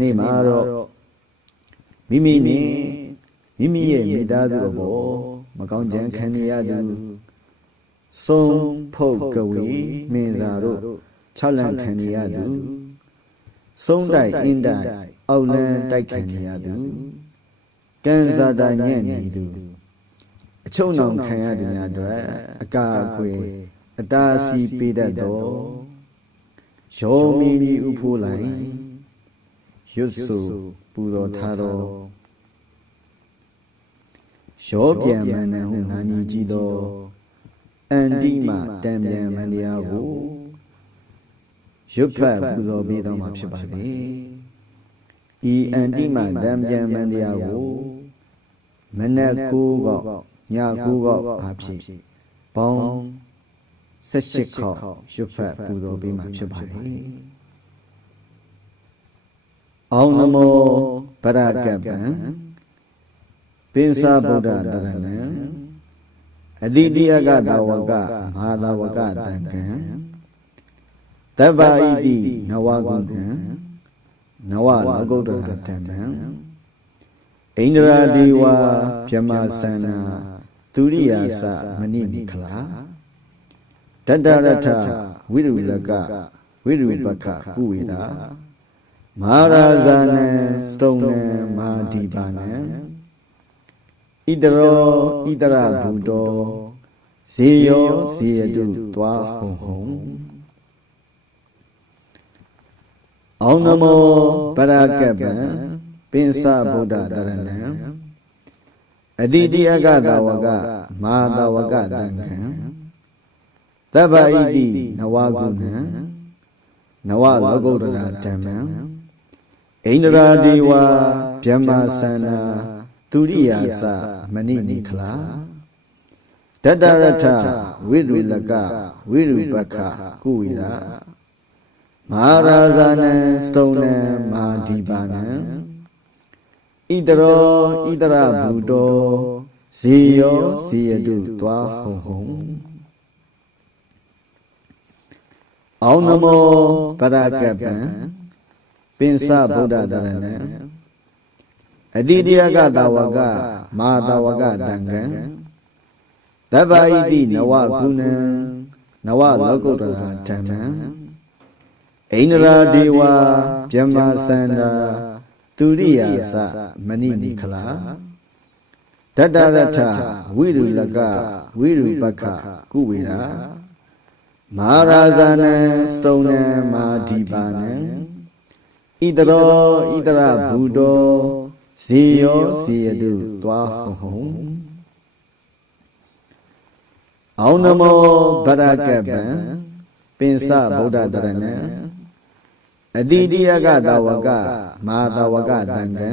နေ့မှာတော့မိမိနဲ့မိမိရဲ့မိသားစုပေါ်မကောင်းကြံခံနေရသူဆုံးဖုတ်ကဝေမင်းသားတို့6လန့်ခံနေရသူဆုံးတိုက်အင်းတိုက်အောက်လန်းတိုက်ခံနေရသူကံစားတာညံ့နေသူအချုံနောင်ခံရသူများအတွက်အကာအကွယ်အတားစီပေးတတ်သောရောမီမီဥဖိုးလိုက်ရွတ်ဆိုပူတော်ထားသောရောပြန်မန္တန်ဟုနာမည်ကြီးသောအန္တိမတံပြန်မန္တရားကိုရွတ်ဖတ်ပူဇော်ပေးတော်မှာဖြစ်ပါသည်ဤအန္တိမတံပြန်မန္တရားကိုမနက်9 ခေါက်ည9 ခေါက်အဖြစ်ပေါင်း18 ခေါက်ရွတ်ဖတ်ပူဇော်ပေးမှာဖြစ်ပါသည်အောင်နမောဗရကပ္ပံပိဿဗုဒ္ဓတရဏံအတိတိယကသာဝကမဟာသာဝကတံကံတဗ္ဗဣတိနဝကုံနဝလောကုတ္တရာဓမ္မံဣန္ဒရာဒေဝဗြဟ္မစန္နာဒုရိယာစမဏိမိခလာတတရထဝိရုလကဝိရုပက္ခကုဝေဒမဟာရာဇာနံစတုံနံမဟာဒီပါနံဣတရောဣတရဘူတောဇေယောဇေယတုသွားဟုံဟုံအောင်နမောပရကပ္ပံပိဿဗုဒ္ဓတရဏံအတိတိယကသာဝကမဟာသာဝကတံကံတဗ္ဗဣတိနဝကုဏံနဝလောကုတ္တရာဓမ္မံဣန္ဒရာဒေဝဗြဟ္မစန္နာဒုရိယာစမဏိနိခလာတတရထဝိရုလကဝိရုပက္ခကုဝေရမဟာရာဇာနံစတုံနံမဟာဒီပါနံဣတရောဣတရဘူတောဇေယောဇေယတုသွားဟုံဟုံအောင်နမောပရကပ္ပံပိဿဗုဒ္ဓတရဏံအတိတိယကသာဝကမဟာသာဝကတံကံတဗ္ဗဣတိနဝကုဏံနဝလောကုတ္တရာဓမ္မံဣန္ဒရာဒေဝဗြဟ္မစန္ဒာဒုရိယာစမဏိနိခလာတတရထဝိရုလကဝိရုပက္ခကုဝေရမဟာရာဇာနံစတုံနံမဟာဒီပါနံဣတရောဣတရဘူတောဇေယောဇေယတုသွားဟုံဟုံအောင်နမောဗရကပ္ပံပိဿဗုဒ္ဓတရဏံအတိတိယကသာဝကမဟာသာဝကတံကံ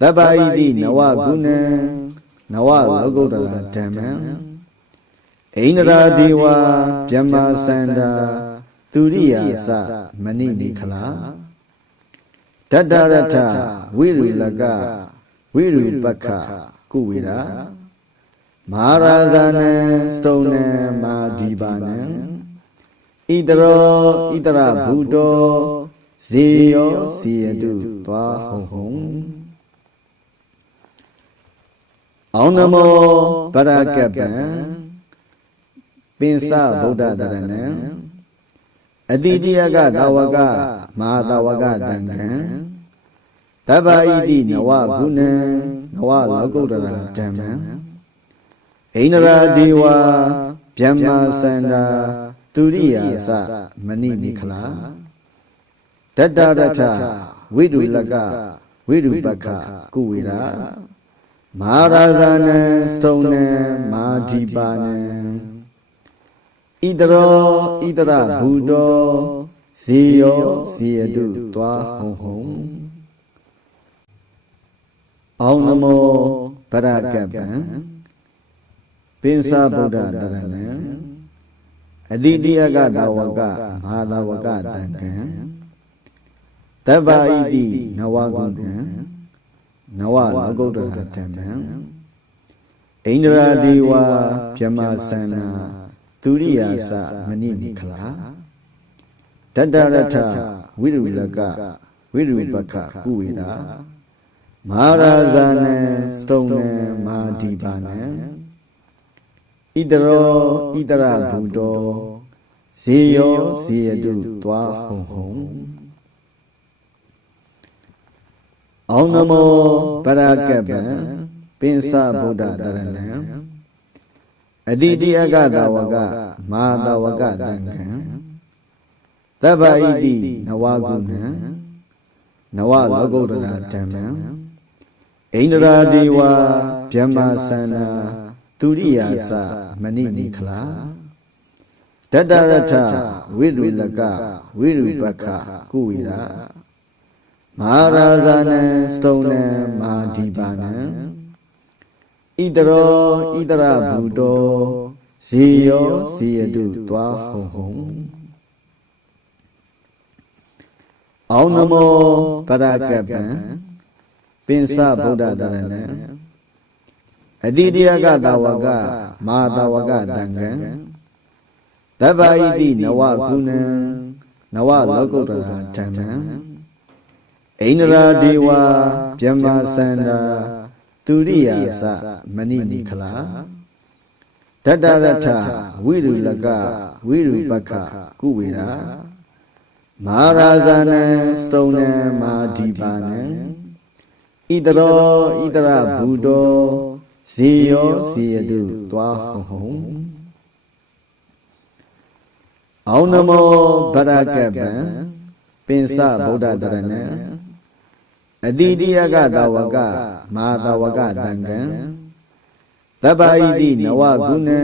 တဗ္ဗဣတိနဝကုဏံနဝလောကုတ္တရာဓမ္မံဣန္ဒရာဒေဝဗြဟ္မစန္ဒာဒုရိယာစမဏိနိခလာတတရထဝိရုလကဝိရုပက္ခကုဝေရမဟာရာဇာနံစတုံနံမဟာဒီပါနံဣတရောဣတရဘူတောဇေယောဇေယတုသွားဟုံဟုံအောင်နမောဗရကပ္ပံပိဿဗုဒ္ဓတရဏံအတိတိယကသာဝကမဟာသာဝကတံကံတဗ္ဗဣတိနဝကုဏံနဝလောကုတ္တရာဓမ္မံဣန္ဒရာဒေဝဗြဟ္မစန္ဒာဒုရိယာစမဏိနိခလာတတရထဝိရုလကဝိရုပက္ခကုဝေရမဟာရာဇာနံစတုံနံမဟာဒီပါနံဣတရောဣတရဘူတောဇေယောဇေယတုသွားဟုံဟုံအောင်နမောဗရကပ္ပံပိဿဗုဒ္ဓတရဏံအတိတိယကသာဝကမဟာသာဝကတံကံတဗ္ဗဣတိနဝကုဏံနဝလောကုတ္တရာဓမ္မံဣန္ဒရာဒေဝဗြဟ္မစန္နာဒုရိယာစမဏိနိခလာတတရထဝိရုလက ဝိရူပက္ခကုဝေရာမဟာရာဇာနံစတုံနံမဟာဒီပါနံဣတရောဣတရဘူတောဇေယောဇေယတုသွားဟုံဟုံအောင်နမောပရကပ္ပံပိစဗုဒ္ဓတရဏံအတိတိအကတဝကမဟာတဝကတံခံတဗ္ဗဣတိနဝကုဏံနဝလောကုတ္တရာဓမ္မံဣန္ဒရာဒေဝဗြဟ္မာစန္နာသူရိယာသမဏိနိခလာတတရထဝိရုလကဝိရုပက္ခကုဝေရာမဟာရာဇာနံစတုံနံမဟာဒီပါနံဣတရောဣတရဘူတောဇေယောဇေယတုသွားဟုံဟုံအောင်နမောပရကပ္ပံပိစဗုဒ္ဓတရဏံအတိတယကတဝကမဟာတဝကတံခံတဗ္ဗဣတိနဝကုဏံနဝလောကုတ္တရာဓမ္မံဣန္ဒရာဒေဝဗြဟ္မာစန္ဒာသူရိယာသမဏိနိခလာတတရထဝိရုလကဝိရုပက္ခကုဝေရာမဟာရာဇာနံစတုံနံမဟာဒီပါနံဣတရောဣတရဘူတောဇေယောဇေယတုသွားဟုံဟုံအောင်နမောဗရကပ္ပံပိစဗုဒ္ဓတရဏံအတိတိယကတဝကမဟာတဝကတံခံတဗ္ဗဣတိနဝကုဏံ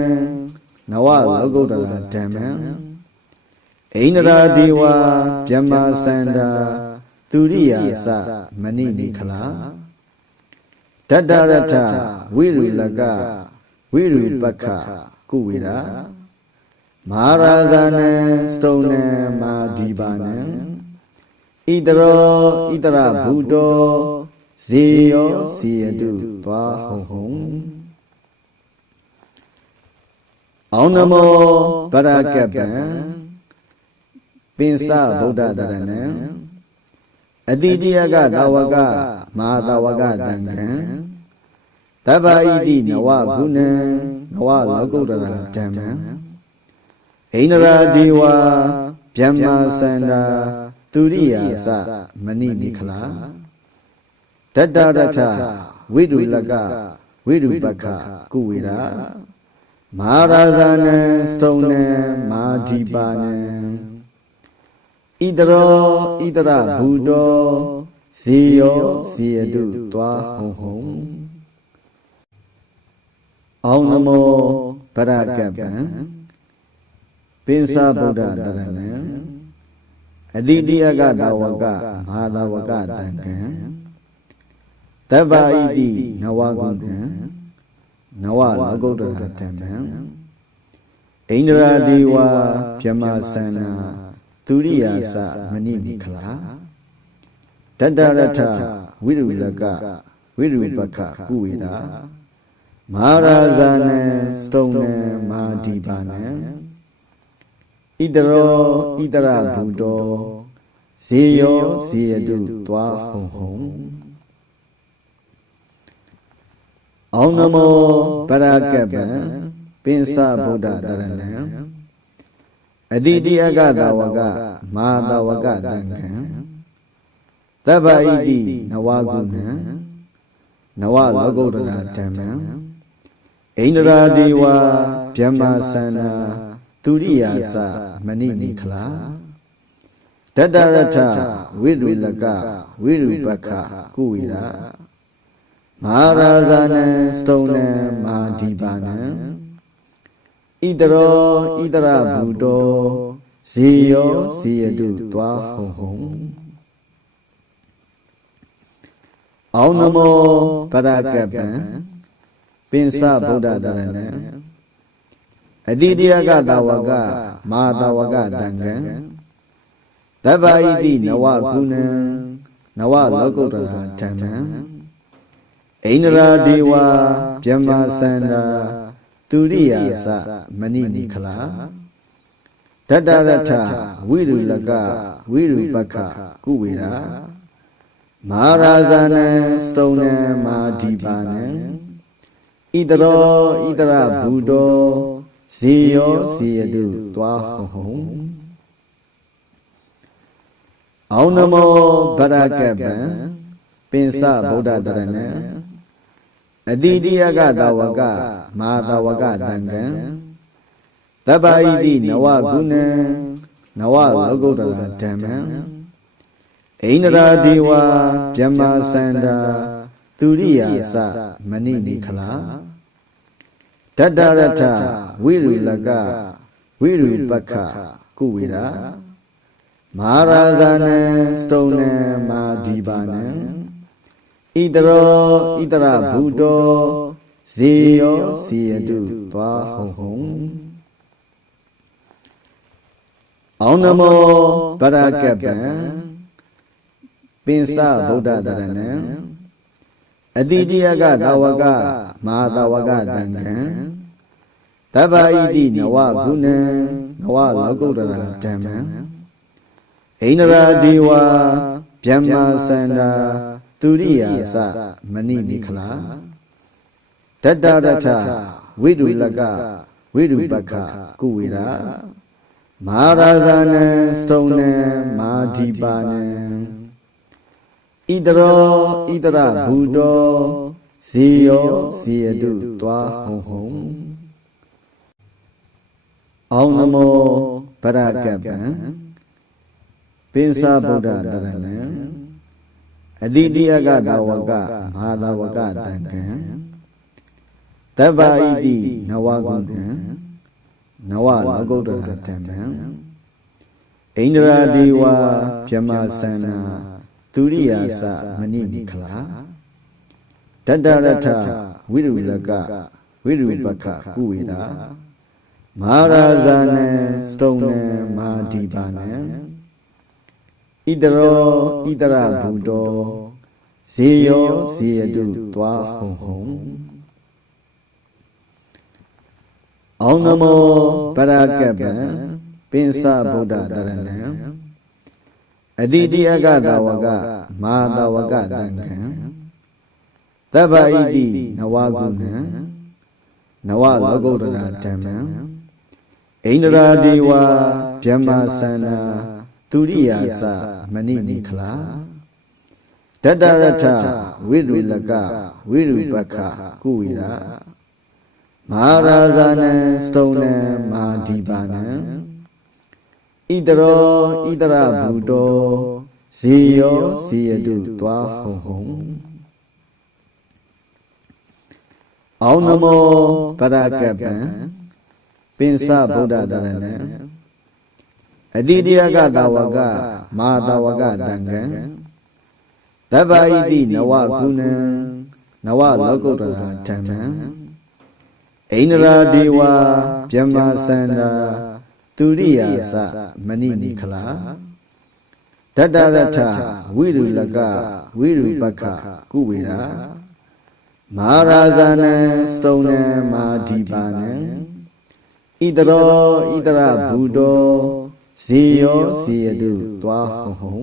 နဝလောကုတ္တရာဓမ္မံဣန္ဒရာဒေဝဗြဟ္မာစန္ဒာသူရိယာသမဏိနိခလာတတရထဝိရုလကဝိရုပက္ခကုဝေရာမဟာရာဇာနံစတုံနံမဟာဒီပါနံဣတရောဣတရဘူတောဇေယောဇေယတုသွားဟုံဟုံအောင်နမောပရကပ္ပံပိစဗုဒ္ဓတရဏံအတိတယကတဝကမဟာတဝကတံခံတဗ္ဗဣတိနဝကုဏံနဝလောကုတ္တရာဓမ္မံဣန္ဒရာဒေဝဗြဟ္မာစန္ဒာသူရိယာသမဏိနိခလာတတရထဝိရုလကဝိရုပက္ခကုဝေရာမဟာရာဇာနံစတုံနံမဟာဒီပါနံဣတရောဣတရဘူတောဇေယောဇေယတုသွားဟုံဟုံအောင်နမောပရကပ္ပံပိစဗုဒ္ဓတရဏံအတိတယကတဝကမဟာတဝကတံခံတဗ္ဗဣတိနဝကုဏံနဝလောကုတ္တရာဓမ္မံဣန္ဒရာဒေဝဗြဟ္မာစန္နာသူရိယာသမဏိနိခလာတတရထဝိရုလကဝိရုပက္ခကုဝေရာမဟာရာဇာနံစတုံနံမဟာဒီပါနံဣတရောဣတရဘူတောဇေယောဇေယတုသွားဟုံဟုံအောင်နမောပရကပ္ပံပိစဗုဒ္ဓတရဏံအတိတယကတဝကမဟာတဝကတံခံတဗ္ဗဣတိနဝကုဏံနဝလောကုတ္တရာဓမ္မံဣန္ဒရာဒေဝဗြဟ္မာစန္နာသူရိယာသမဏိနိခလာတတရထဝိရုလကဝိရုပက္ခကုဝေရာမဟာရာဇာနံစတုံနံမဟာဒီပါနံဣတရောဣတရဘူတောဇေယောဇေယတုသွားဟုံဟုံအောင်နမောပရကပ္ပံပိစဗုဒ္ဓတရဏံအတိတယကတဝကမဟာတဝကတံခံတဗ္ဗဣတိနဝကုဏံနဝလောကုတ္တရာဓမ္မံဣန္ဒရာဒေဝဗြဟ္မာစန္ဒာသူရိယာသမဏိနိခလာတတရထဝိရုလကဝိရုပက္ခကုဝေရာ မာရာဇာနံစတုံနံမာဒီပါနံဣတရောဣတရဘူတောဇေယောဇေယတုသွားဟုံအောင်နမောဗရကပံပင်စဗုဒ္ဓတရဏံအတိတိယကတဝကမဟာတဝကတံကံတပ္ပဣတိနဝကုဏံနဝလောကုတ္တရာဓမ္မံဣန္ဒရာဒေဝဗျမ္မာစန္ဒာသူရိယာစမဏိနိခလာတတ္တရထဝိရုလကဝိရုပက္ခကုဝေရာမဟာရာဇာနံစတုံနံမာဒီပါနံဣတရောဣတရဘူတောဇေယောဇေယတုသွားဟုံအောင်နမောဗရကပံပင်စဗုဒ္ဓတရဏံအတိတိယကတဝကမဟာတဝကတံကံတပ္ပဣတိနဝကုဏံနဝလောကုတ္တရာဓမ္မံဣန္ဒရာဒေဝဗျမ္မာစန္ဒာသူရိယာစမဏိနိခလာတတ္တရထဝိရုလကဝိရုပက္ခကုဝေရာမဟာရာဇာနံစတုံနံမာဒီပါနံဣတရောဣတရဘူတောဇေယောဇေယတုသွားဟုံအောင်နမောဗရကပံပင်စဗုဒ္ဓတရဏံအတိတိယကတဝကမဟာတဝကတံကံတပ္ပဣတိနဝကုဏံနဝလောကုတ္တရာဓမ္မံဣန္ဒရာဒေဝဗျမ္မာစန္နာသူရိယာစမဏိနိခလာတတ္တရထဝိရုလကဝိရုပက္ခကုဝေရာမဟာရာဇာနံစတုံနံမာဒီပါနံဣတရောဣတရဘူတောဇေယောဇေယတုသွားဟုံအောင်နမောဗရကပံပင်စဗုဒ္ဓတရဏံအတိတိယကတဝကမဟာတဝကတံကံတပ္ပဣတိနဝကုဏံနဝလောကုတ္တရာဓမ္မံဣန္ဒရာဒေဝဗျမ္မာစန္ဒာသူရိယာစမဏိနိခလာတတ္တရထဝိရုလကဝိရုပက္ခကုဝေရာမဟာရာဇာနံစတုံနံမာဒီပါနံဣတရောဣတရဘူတောဇေယောဇေယတုသွားဟုံအောင်နမောဗရကပံပင်စဗုဒ္ဓတရဏံအတိတိယကတဝကမဟာတဝကတံကံတပ္ပဣတိနဝကုဏံနဝလောကုတ္တရာဓမ္မံဣန္ဒရာဒေဝဗျမ္မာစန္ဒာသူရိယာစမဏိနိခလာတတ္တရထဝိရုလကဝိရုပက္ခကုဝေရာမဟာရာဇာနံစတုံနံမာဒီပါနံဣတရောဣတရဘူတောဇေယောဇေယတုသွားဟုံ